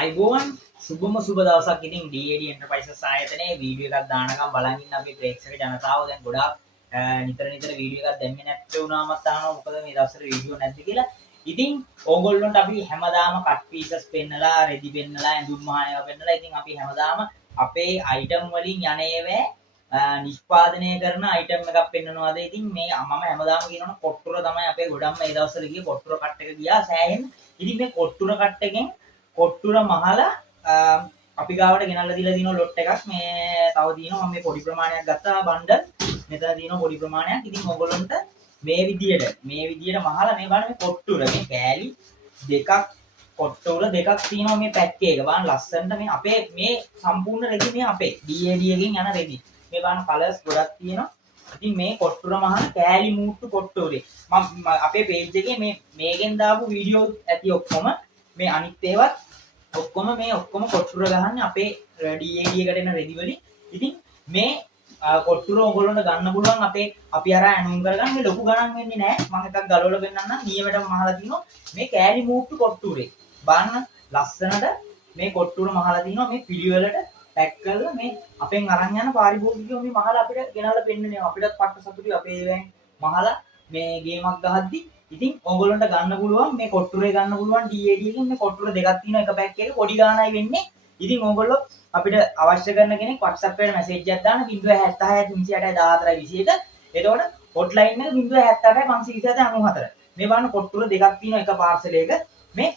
අයිබෝවන් සුබම සුබ දවසක්. ඉතින් DAD Enterprises ආයතනයේ වීඩියෝ එකක් දානකම් බලන් ඉන්න අපේ ප්‍රේක්ෂක ජනතාව දැන් ගොඩාක් නිතර වීඩියෝ එකක් දැම්මේ නැත්තේ වුණාමත් අහනවා මොකද මේ දවස්වල වීඩියෝ නැද්ද කියලා. ඉතින් ඕගොල්ලන්ට අපි හැමදාම කට් පීසස් පෙන්නලා රෙදි පෙන්නලා ඇඳුම් මහායව පෙන්නලා ඉතින් අපි හැමදාම අපේ අයිටම් වලින් යන්නේවේ නිෂ්පාදනය කරන අයිටම් එකක් පෙන්නනවාද. ඉතින් මේ මම හැමදාම කියනවා කොට්ටුර තමයි අපේ ගොඩක්ම මේ දවස්වල ගියේ කොට්ටුර කට් එක ගියා සෑහෙන. ඉතින් මේ කොට්ටුර කට් එකෙන් කොට්ටුර මහලා අපි ගාවට ගෙනල්ලා දීලා දිනන ලොට් එකක් මේ තව දිනනවා මම මේ පොඩි ප්‍රමාණයක් ගත්තා බණ්ඩල් මෙතන දිනන පොඩි ප්‍රමාණයක්. ඉතින් ඔයගොල්ලන්ට මේ විදියට මහලා මේ බලන්න මේ කොට්ටුර මේ කෑලි දෙකක් කොට්ටුර දෙකක් තියෙනවා මේ පැක් එක. බලන්න ලස්සනට මේ අපේ මේ සම්පූර්ණ රෙදි මේ අපේ DAD එකෙන් යන රෙදි. මේ බලන්න කලර්ස් ගොඩක් තියෙනවා. ඉතින් මේ කොට්ටුර මහන කෑලි මූට්ටු කොට්ටුරේ මම අපේ පේජ් එකේ මේකෙන් දාපු වීඩියෝ ඇති ඔක්කොම මේ අනිත් ඒවත් ඔක්කොම කොට්ටුර ගහන්නේ අපේ DAD එකට එන රෙදි වලින්. ඉතින් මේ කොට්ටුර ඕගොල්ලන්ට ගන්න පුළුවන් අපි අර ඇනුම් කරගන්න මේ ලොකු ගණන් වෙන්නේ නැහැ. මම එකක් ගලවලා පෙන්නන්නම්. නියමෙටම මහලා තිනවා මේ කෑලි මූට්ටු කොට්ටුරේ. බලන්න ලස්සනට මේ කොට්ටුර මහලා තිනවා මේ පිළිවෙලට පැක් කරලා මේ අපෙන් අරන් යන පාරිභෝගිකයෝ මේ මහලා අපිට ගෙනල්ලා පෙන්නනවා. අපිටත් පට්ට සතුටුයි අපේ වෙන් මහලා මේ ගේමක් ගහද්දි. ඉතින් ඕගොල්ලන්ට ගන්න පුළුවන් මේ කොට්ටුරේ ගන්න පුළුවන් DAD එකෙන් මේ කොට්ටුර දෙකක් තියෙනවා එක පැක් එකේ පොඩි ගාණයි වෙන්නේ. ඉතින් ඕගොල්ලෝ අපිට අවශ්‍ය කරන කෙනෙක් WhatsApp එකට මැසේජ් එකක් දාන්න 076 368 14 21. එතකොට හොට්ලයින් එක 078 527 94. මේ බලන්න කොට්ටුර දෙකක් තියෙනවා එක පාර්සලයක. මේ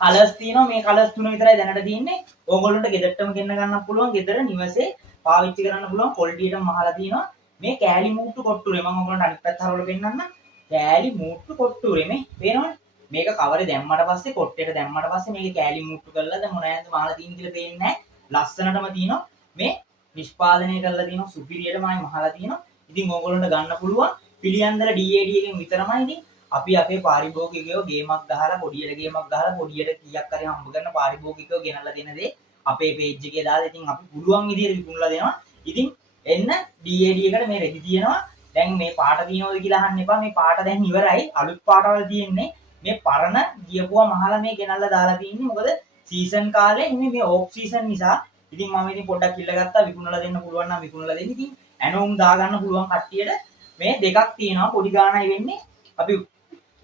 කලර්ස් තියෙනවා මේ කලර්ස් තුන විතරයි දැනට තියෙන්නේ. ඕගොල්ලන්ට ගෙදරටම ගෙන්න ගන්නත් පුළුවන්. ගෙදර නිවසේ පාවිච්චි කරන්න පුළුවන් ක්වොලිටියටම මහලා තියෙනවා. මේ කෑලි මූට්ටු කොට්ටුරේ මම ඕගොල්ලන්ට අනිත් පැත්ත හරවලා පෙන්නන්නම්. කෑලි මූට්ටු කොට්ටුරේ මේ පේනවනේ. මේක කවරේ දැම්මට පස්සේ කොට්ටේට දැම්මට පස්සේ මේක කෑලි මූට්ටු කරලා දැන් මොනවද මහලා තියෙන්නේ කියලා පේන්නේ නැහැ. ලස්සනටම තියෙනවා. මේ නිෂ්පාදනය කරලා තියෙනවා සුපිරියටමයි මහලා තියෙනවා. ඉතින් ඕගොල්ලන්ට ගන්න පුළුවන් පිළියන්දල DAD එකෙන් විතරමයි. ඉතින් අපි අපේ පාරිභෝගිකයෝ ගේමක් ගහලා පොඩියට කීයක් හරි හම්බ කරන පාරිභෝගිකයෝ ගෙනල්ලා දෙන දේ අපේ පේජ් එකේ දාලා ඉතින් අපි පුළුවන් විදිහට විකුණලා දෙනවා. ඉතින් එන්න DAD එකට මේ රෙදි තියෙනවා. දැන් මේ පාට තියෙනවද කියලා අහන්න එපා. මේ පාට දැන් ඉවරයි. අලුත් පාටවල තියෙන්නේ මේ පරණ ගියපුවා මහලා මේ ගෙනල්ලා දාලා තින්නේ. මොකද සීසන් කාලේ මේ ඕෆ් සීසන් නිසා. ඉතින් මම ඉතින් පොඩ්ඩක් ඉල්ලගත්තා විකුණලා දෙන්න පුළුවන් නම් විකුණලා දෙන්න. ඉතින් ඇනෝම් දාගන්න පුළුවන් කට්ටියට මේ දෙකක් තියෙනවා. පොඩි ගාණයි වෙන්නේ. අපි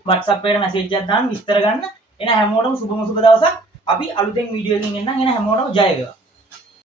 WhatsApp එකට මැසේජ් එකක් දාන්න විස්තර ගන්න. එන හැමෝටම සුබ දවසක්. අපි අලුතෙන් වීඩියෝ එකකින් එන්නම්. එන හැමෝටම ජය වේවා.